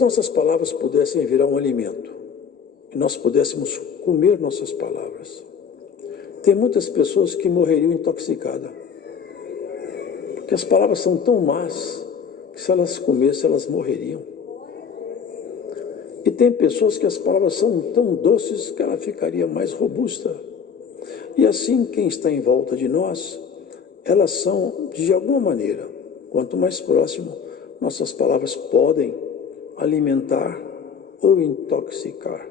nossas palavras pudessem virar um alimento e nós pudéssemos comer nossas palavras, tem muitas pessoas que morreriam intoxicadas, porque as palavras são tão más que se elas comessem, elas morreriam. E tem pessoas que as palavras são tão doces que ela ficaria mais robusta. E assim, quem está em volta de nós, elas são, de alguma maneira, quanto mais próximo, nossas palavras podem alimentar ou intoxicar.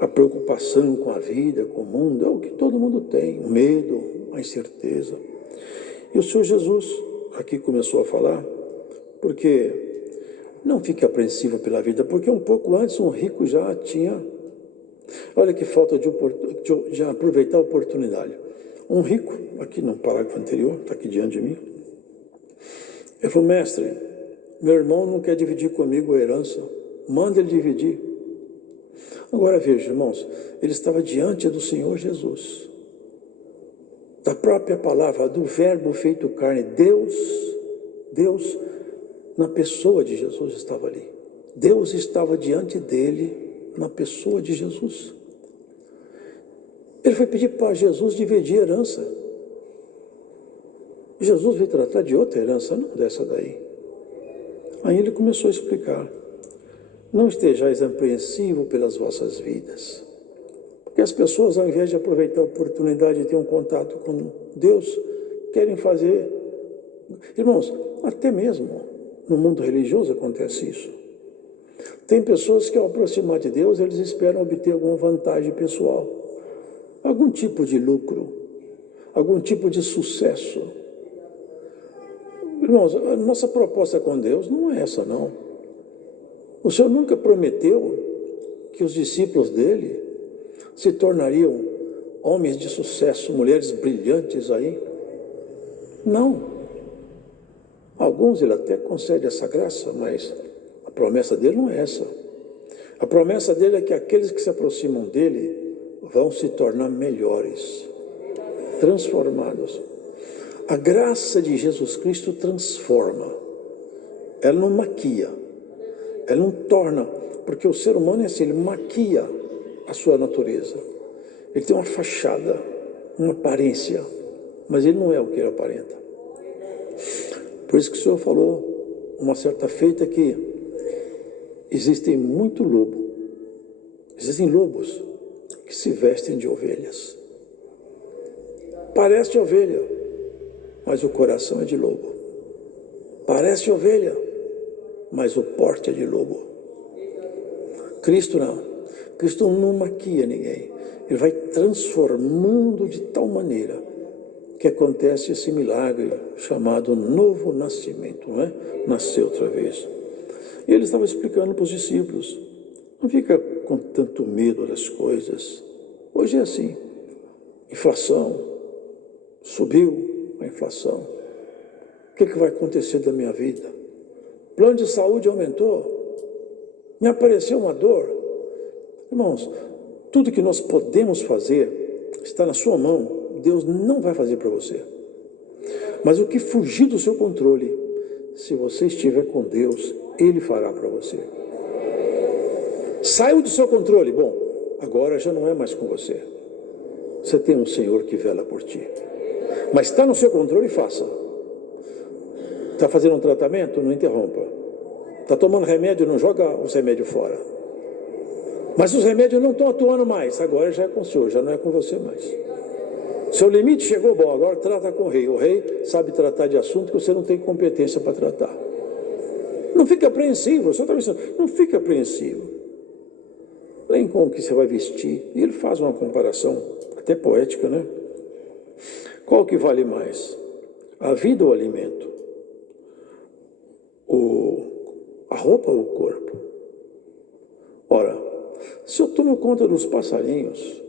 A preocupação com a vida, com o mundo, é o que todo mundo tem, o medo, a incerteza. E o Senhor Jesus aqui começou a falar, porque não fique apreensivo pela vida, porque um pouco antes um rico já tinha, olha que falta de aproveitar a oportunidade. Um rico, aqui no parágrafo anterior, está aqui diante de mim, ele falou: mestre, meu irmão não quer dividir comigo a herança, manda ele dividir. Agora veja, irmãos, ele estava diante do Senhor Jesus, da própria palavra, do verbo feito carne. Deus na pessoa de Jesus estava ali. Deus estava diante dele na pessoa de Jesus. Ele foi pedir para Jesus dividir a herança. Jesus veio tratar de outra herança, não dessa daí. Aí ele começou a explicar: não estejais apreensivo pelas vossas vidas. Porque as pessoas, ao invés de aproveitar a oportunidade de ter um contato com Deus, querem fazer... Irmãos, até mesmo no mundo religioso acontece isso. Tem pessoas que, ao aproximar de Deus, eles esperam obter alguma vantagem pessoal, algum tipo de lucro, algum tipo de sucesso. Irmãos, a nossa proposta com Deus não é essa, não. O Senhor nunca prometeu que os discípulos dele se tornariam homens de sucesso, mulheres brilhantes aí. Não. Alguns ele até concede essa graça, mas a promessa dele não é essa. A promessa dele é que aqueles que se aproximam dele vão se tornar melhores, transformados. A graça de Jesus Cristo transforma. Ela não maquia. Ela não torna, porque o ser humano é assim, ele maquia a sua natureza. Ele tem uma fachada, uma aparência, mas ele não é o que ele aparenta. Por isso que o Senhor falou, uma certa feita, que existem muito lobo, existem lobos que se vestem de ovelhas. Parece ovelha, mas o coração é de lobo. Parece ovelha, mas o porte é de lobo. Cristo não. Cristo não maquia ninguém. Ele vai transformando de tal maneira que acontece esse milagre chamado novo nascimento, não é? Nascer outra vez. E ele estava explicando para os discípulos: não fica com tanto medo das coisas. Hoje é assim. Inflação. Subiu a inflação. O que vai acontecer da minha vida? Plano de saúde aumentou. Me apareceu uma dor. Irmãos, tudo que nós podemos fazer está na sua mão. Deus não vai fazer para você. Mas o que fugir do seu controle, se você estiver com Deus, Ele fará para você. Saiu do seu controle, bom, agora já não é mais com você. Você tem um Senhor que vela por ti. Mas está no seu controle, faça. Está fazendo um tratamento? Não interrompa. Está tomando remédio? Não joga os remédios fora. Mas os remédios não estão atuando mais. Agora já é com o Senhor, já não é com você mais. Seu limite chegou, bom, agora trata com o rei. O rei sabe tratar de assunto que você não tem competência para tratar. Não fique apreensivo. Só está pensando, não fique apreensivo. Nem com o que você vai vestir. E ele faz uma comparação até poética, né? Qual que vale mais? A vida ou o alimento? A roupa ou o corpo? Ora, se eu tomo conta dos passarinhos,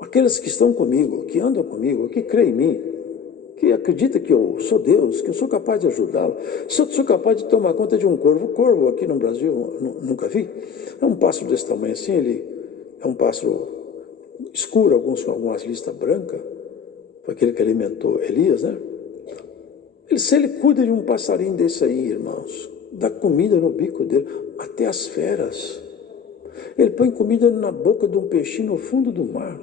aqueles que estão comigo, que andam comigo, que creem em mim, que acreditam que eu sou Deus, que eu sou capaz de ajudá-lo, se eu sou capaz de tomar conta de um corvo, o corvo aqui no Brasil, nunca vi, é um pássaro desse tamanho assim, ele é um pássaro escuro, alguns com algumas listas brancas, foi aquele que alimentou Elias, né? Se ele cuida de um passarinho desse aí, irmãos, dá comida no bico dele, até as feras. Ele põe comida na boca de um peixinho no fundo do mar.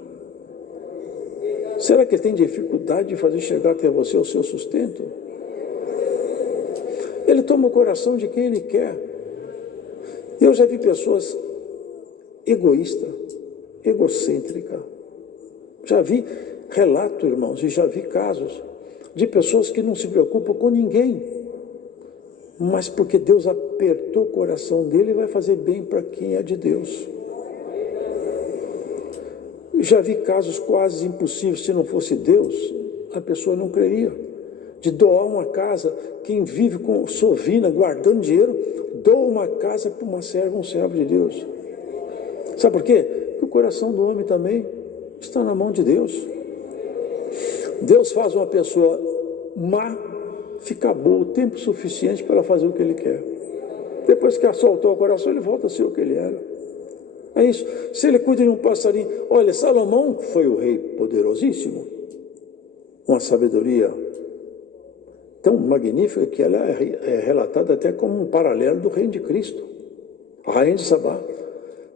Será que ele tem dificuldade de fazer chegar até você o seu sustento? Ele toma o coração de quem ele quer. Eu já vi pessoas egoístas, egocêntricas. Já vi relatos, irmãos, e já vi casos de pessoas que não se preocupam com ninguém, mas porque Deus apertou o coração dele, vai fazer bem para quem é de Deus. Já vi casos quase impossíveis, se não fosse Deus, a pessoa não creria. De doar uma casa, quem vive com sovina, guardando dinheiro, doa uma casa para uma serva, um servo de Deus. Sabe por quê? Porque o coração do homem também está na mão de Deus. Deus faz uma pessoa má ficar boa o tempo suficiente para ela fazer o que ele quer. Depois que assoltou o coração, ele volta a ser o que ele era. É isso. Se ele cuida de um passarinho... Olha, Salomão foi o rei poderosíssimo. Uma sabedoria tão magnífica que ela é relatada até como um paralelo do reino de Cristo. A rainha de Sabá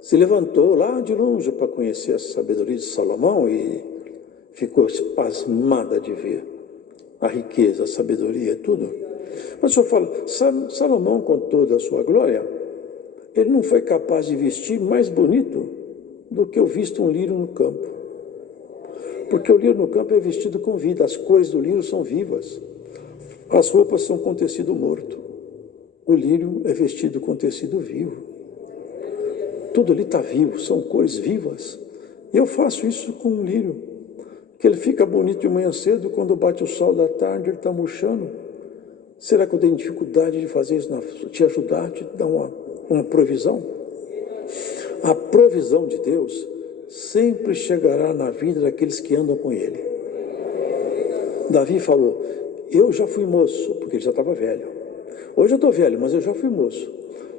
se levantou lá de longe para conhecer a sabedoria de Salomão e ficou espasmada de ver a riqueza, a sabedoria, tudo. Mas o senhor fala, Salomão, com toda a sua glória, ele não foi capaz de vestir mais bonito do que eu visto um lírio no campo. Porque o lírio no campo é vestido com vida, as cores do lírio são vivas, as roupas são com tecido morto, o lírio é vestido com tecido vivo. Tudo ali está vivo, são cores vivas. Eu faço isso com um lírio, que ele fica bonito de manhã cedo, quando bate o sol da tarde, ele está murchando. Será que eu tenho dificuldade de fazer isso, te ajudar, te dar uma provisão? A provisão de Deus sempre chegará na vida daqueles que andam com Ele. Davi falou, eu já fui moço, porque ele já estava velho. Hoje eu estou velho, mas eu já fui moço.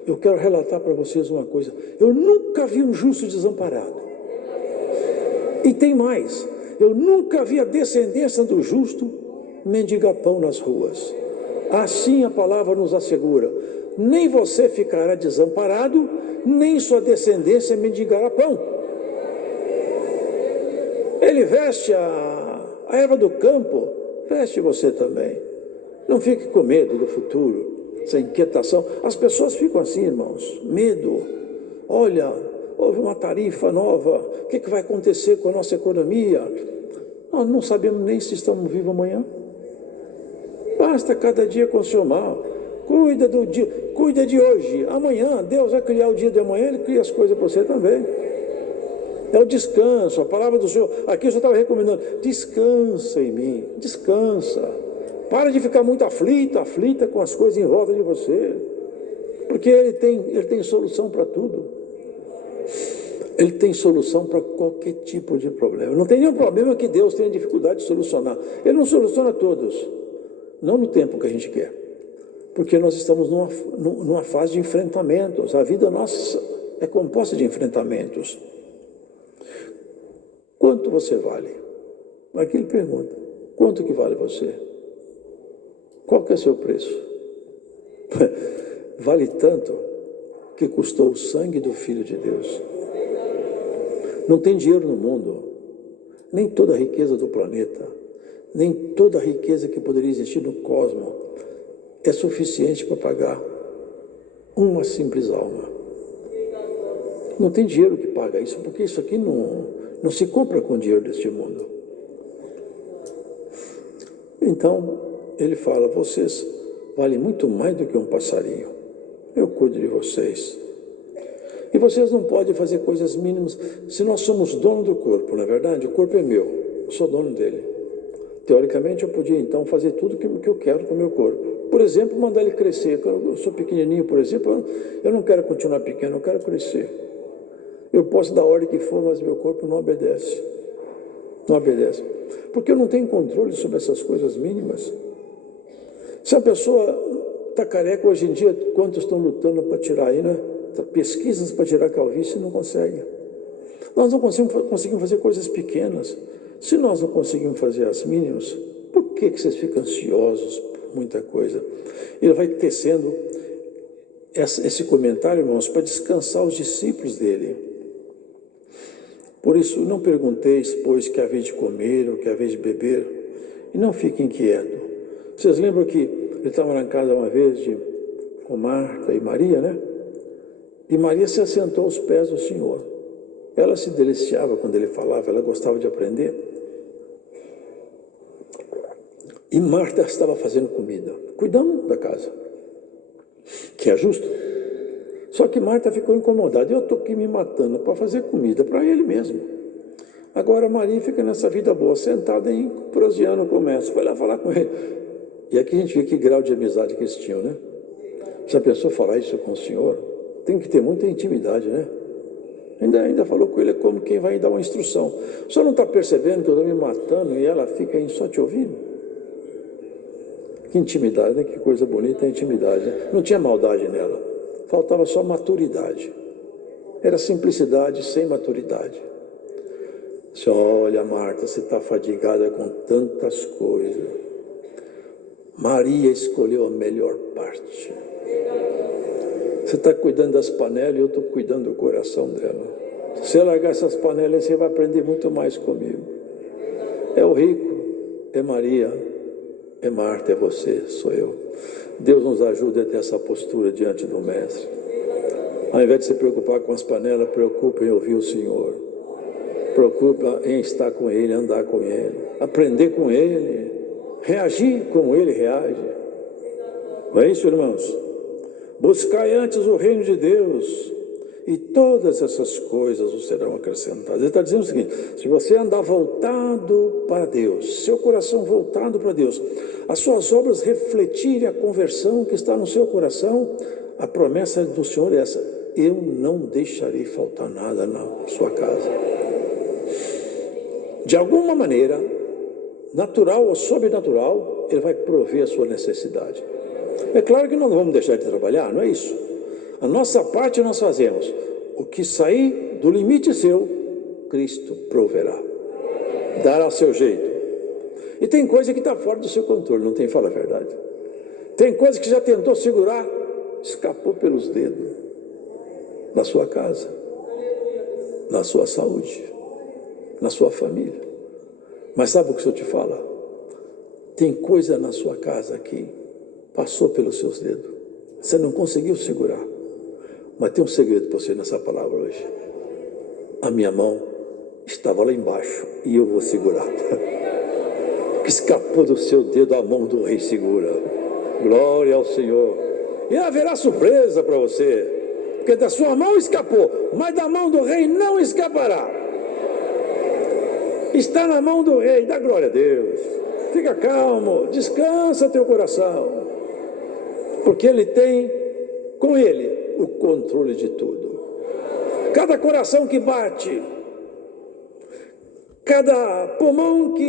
Eu quero relatar para vocês uma coisa. Eu nunca vi um justo desamparado. E tem mais. Eu nunca vi a descendência do justo mendigar pão nas ruas. Assim a palavra nos assegura. Nem você ficará desamparado, nem sua descendência mendigará pão. Ele veste a erva do campo, veste você também. Não fique com medo do futuro, essa inquietação. As pessoas ficam assim, irmãos, medo. Olha, houve uma tarifa nova, o que vai acontecer com a nossa economia? Nós não sabemos nem se estamos vivos amanhã. Basta cada dia com o seu mal. Cuida do dia, cuida de hoje. Amanhã, Deus vai criar o dia de amanhã, Ele cria as coisas para você também. É o descanso, a palavra do Senhor. Aqui eu já estava recomendando, descansa em mim, descansa. Para de ficar muito aflita com as coisas em volta de você. Porque Ele tem solução para tudo. Ele tem solução para qualquer tipo de problema. Não tem nenhum problema que Deus tenha dificuldade de solucionar. Ele não soluciona todos. Não no tempo que a gente quer. Porque nós estamos numa fase de enfrentamentos. A vida nossa é composta de enfrentamentos. Quanto você vale? Aqui ele pergunta, quanto que vale você? Qual que é o seu preço? Vale tanto que custou o sangue do Filho de Deus. Não tem dinheiro no mundo, nem toda a riqueza do planeta, nem toda a riqueza que poderia existir no cosmos é suficiente para pagar uma simples alma. Não tem dinheiro que paga isso, porque isso aqui não se compra com dinheiro deste mundo. Então, ele fala, vocês valem muito mais do que um passarinho. Eu cuido de vocês. E vocês não podem fazer coisas mínimas. Se nós somos dono do corpo, não é verdade? O corpo é meu, eu sou dono dele. Teoricamente, eu podia, então, fazer tudo que eu quero com o meu corpo. Por exemplo, mandar ele crescer. Eu sou pequenininho, por exemplo, eu não quero continuar pequeno, eu quero crescer. Eu posso dar a ordem que for, mas meu corpo não obedece. Não obedece. Porque eu não tenho controle sobre essas coisas mínimas. Se a pessoa está careca hoje em dia, quantos estão lutando para tirar aí, né? Pesquisas para tirar a calvície e não conseguem. Nós não conseguimos fazer coisas pequenas. Se nós não conseguimos fazer as mínimas, por que vocês ficam ansiosos por muita coisa? Ele vai tecendo esse comentário, irmãos, para descansar os discípulos dele. Por isso, não pergunteis, pois, que haveis de comer ou que haveis de beber, e não fiquem inquietos. Vocês lembram que ele estava na casa uma vez com Marta e Maria, né? E Maria se assentou aos pés do Senhor. Ela se deliciava quando ele falava, ela gostava de aprender. E Marta estava fazendo comida, cuidando da casa, que é justo. Só que Marta ficou incomodada. Eu estou aqui me matando para fazer comida para ele mesmo. Agora Maria fica nessa vida boa, sentada em proseando o comércio. Foi lá falar com ele. E aqui a gente vê que grau de amizade que eles tinham, né? Já pensou falar isso com o Senhor? Tem que ter muita intimidade, né? Ainda falou com ele como quem vai dar uma instrução. O senhor não está percebendo que eu estou me matando e ela fica aí só te ouvindo? Que intimidade, né? Que coisa bonita a intimidade, né? Não tinha maldade nela. Faltava só maturidade. Era simplicidade sem maturidade. Você olha, Marta, você está fadigada com tantas coisas. Maria escolheu a melhor parte. Você está cuidando das panelas e eu estou cuidando do coração dela. Se você largar essas panelas, você vai aprender muito mais comigo. É o rico, é Maria, é Marta, é você, sou eu. Deus nos ajude a ter essa postura diante do Mestre. Ao invés de se preocupar com as panelas, preocupe em ouvir o Senhor. Preocupa em estar com Ele, andar com Ele, aprender com Ele, reagir como Ele reage. Não é isso, irmãos? Buscai antes o reino de Deus e todas essas coisas vos serão acrescentadas. Ele está dizendo o seguinte: se você andar voltado para Deus, seu coração voltado para Deus, as suas obras refletirem a conversão que está no seu coração, a promessa do Senhor é essa: eu não deixarei faltar nada na sua casa. De alguma maneira, natural ou sobrenatural, Ele vai prover a sua necessidade. É claro que nós não vamos deixar de trabalhar, não é isso. A nossa parte nós fazemos. O que sair do limite seu, Cristo proverá. Dará o seu jeito. E tem coisa que está fora do seu controle, não tem, fala a verdade. Tem coisa que já tentou segurar, escapou pelos dedos. Na sua casa, na sua saúde, na sua família. Mas sabe o que o Senhor te fala? Tem coisa na sua casa que passou pelos seus dedos. Você não conseguiu segurar. Mas tem um segredo para você nessa palavra hoje. A minha mão estava lá embaixo e eu vou segurar. Que escapou do seu dedo, a mão do rei segura. Glória ao Senhor. E haverá surpresa para você. Porque da sua mão escapou, mas da mão do rei não escapará. Está na mão do rei, dá glória a Deus. Fica calmo, descansa teu coração. Porque ele tem, com ele, o controle de tudo. Cada coração que bate, cada pulmão que